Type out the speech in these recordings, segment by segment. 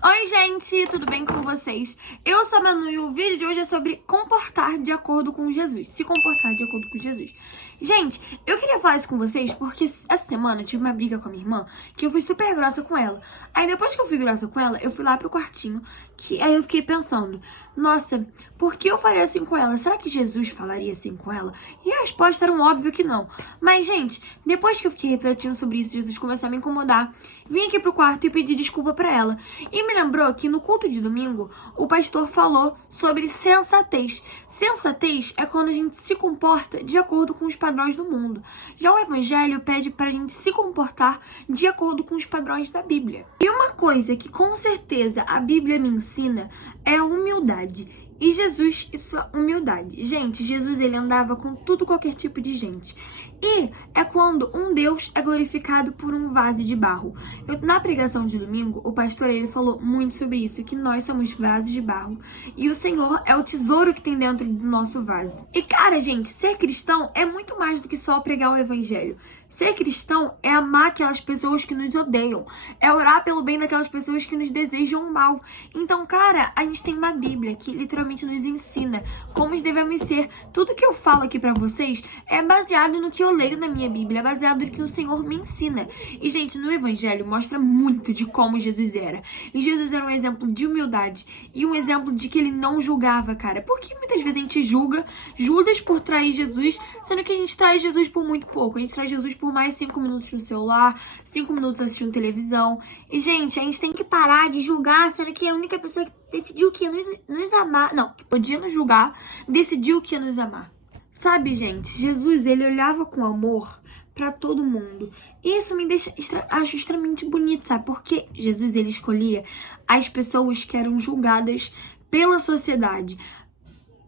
Oi, gente, tudo bem com vocês? Eu sou a Manu e o vídeo de hoje é sobre comportar de acordo com Jesus. Se comportar de acordo com Jesus. Gente, eu queria falar isso com vocês porque essa semana eu tive uma briga com a minha irmã que eu fui super grossa com ela. Aí depois que eu fui grossa com ela, eu fui lá pro quartinho, que aí eu fiquei pensando, nossa, por que eu falei assim com ela? Será que Jesus falaria assim com ela? E a resposta era um óbvio que não. Mas, gente, depois que eu fiquei refletindo sobre isso, Jesus começou a me incomodar. Vim aqui pro quarto e pedi desculpa pra ela. E me lembrou que no culto de domingo, o pastor falou sobre sensatez. Sensatez é quando a gente se comporta de acordo com os padrões do mundo. Já o evangelho pede pra gente se comportar de acordo com os padrões da Bíblia. E uma coisa que com certeza a Bíblia me ensina é a humildade. E Jesus e sua humildade. Gente, Jesus ele andava com tudo, qualquer tipo de gente. E é quando um Deus é glorificado por um vaso de barro. Na pregação de domingo, o pastor ele falou muito sobre isso, que nós somos vasos de barro. E o Senhor é o tesouro que tem dentro do nosso vaso. E cara, gente, ser cristão é muito mais do que só pregar o evangelho. Ser cristão é amar aquelas pessoas que nos odeiam. É orar pelo bem daquelas pessoas que nos desejam mal. Então, cara, a gente tem uma Bíblia que literalmente nos ensina como devemos ser. Tudo que eu falo aqui pra vocês é baseado no que eu leio na minha Bíblia, é baseado no que o Senhor me ensina. E, gente, no Evangelho mostra muito de como Jesus era. E Jesus era um exemplo de humildade e um exemplo de que ele não julgava, cara. Porque muitas vezes a gente julga Judas por trair Jesus, sendo que a gente trai Jesus por muito pouco. A gente trai Jesus por mais 5 minutos no celular, 5 minutos assistindo televisão. E, gente, a gente tem que parar de julgar, sendo que a única pessoa que decidiu que ia nos amar, não, que podia nos julgar, decidiu que ia nos amar. Sabe, gente, Jesus, ele olhava com amor pra todo mundo. E isso me deixa, acho extremamente bonito, sabe? Porque Jesus, ele escolhia as pessoas que eram julgadas pela sociedade.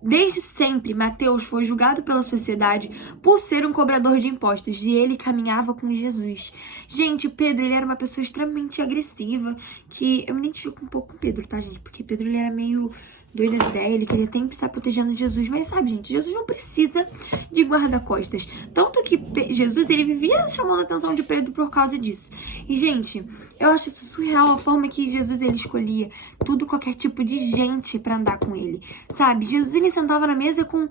Desde sempre, Mateus foi julgado pela sociedade por ser um cobrador de impostos e ele caminhava com Jesus. Gente, Pedro, ele era uma pessoa extremamente agressiva, que eu me identifico um pouco com Pedro, tá, gente? Porque Pedro, ele era meio doido das ideias, ele queria sempre estar protegendo Jesus, mas sabe, gente, Jesus não precisa de guarda-costas. Tanto que Jesus, ele vivia chamando a atenção de Pedro por causa disso. E, gente, eu acho isso surreal a forma que Jesus, ele escolhia tudo, qualquer tipo de gente pra andar com ele, sabe? Jesus, ele sentava na mesa com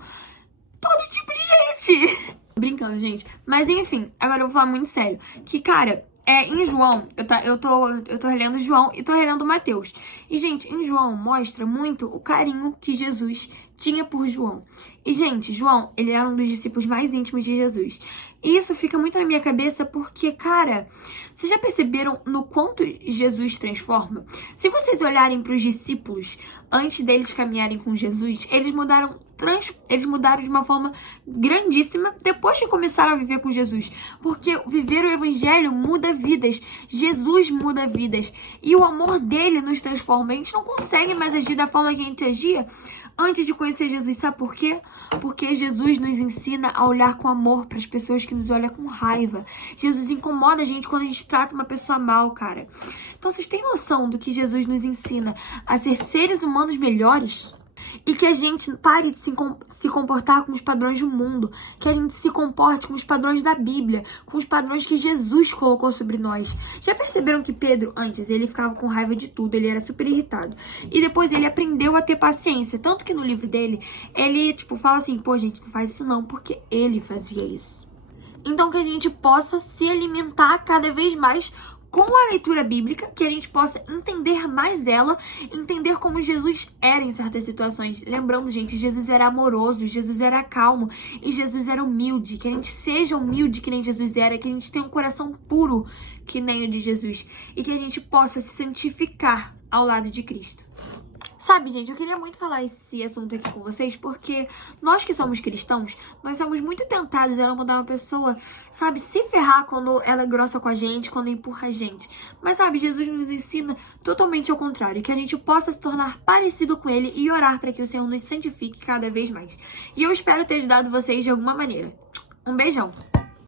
todo tipo de gente. Brincando, gente. Mas, enfim, agora eu vou falar muito sério. Que, cara, em João, eu tô relendo João e tô relendo Mateus. E, gente, em João mostra muito o carinho que Jesus tinha por João. E, gente, João, ele era um dos discípulos mais íntimos de Jesus. E isso fica muito na minha cabeça porque, cara, vocês já perceberam no quanto Jesus transforma? Se vocês olharem para os discípulos, antes deles caminharem com Jesus, eles mudaram de uma forma grandíssima depois que começaram a viver com Jesus. Porque viver o evangelho muda vidas. Jesus muda vidas. E o amor dele nos transforma. A gente não consegue mais agir da forma que a gente agia antes de conhecer Jesus. Sabe por quê? Porque Jesus nos ensina a olhar com amor para as pessoas que nos olham com raiva. Jesus incomoda a gente quando a gente trata uma pessoa mal, cara. Então, vocês têm noção do que Jesus nos ensina a ser seres humanos melhores? E que a gente pare de se comportar com os padrões do mundo. Que a gente se comporte com os padrões da Bíblia. Com os padrões que Jesus colocou sobre nós. Já perceberam que Pedro, antes, ele ficava com raiva de tudo. Ele era super irritado. E depois ele aprendeu a ter paciência. Tanto que no livro dele, ele, fala assim, pô, gente, não faz isso não. Porque ele fazia isso. Então que a gente possa se alimentar cada vez mais com a leitura bíblica, que a gente possa entender mais ela, entender como Jesus era em certas situações. Lembrando, gente, Jesus era amoroso, Jesus era calmo e Jesus era humilde. Que a gente seja humilde que nem Jesus era, que a gente tenha um coração puro que nem o de Jesus e que a gente possa se santificar ao lado de Cristo. Sabe, gente, eu queria muito falar esse assunto aqui com vocês, porque nós que somos cristãos, nós somos muito tentados a mudar uma pessoa, sabe, se ferrar quando ela é grossa com a gente, quando empurra a gente. Mas, sabe, Jesus nos ensina totalmente ao contrário, que a gente possa se tornar parecido com ele e orar para que o Senhor nos santifique cada vez mais. E eu espero ter ajudado vocês de alguma maneira. Um beijão!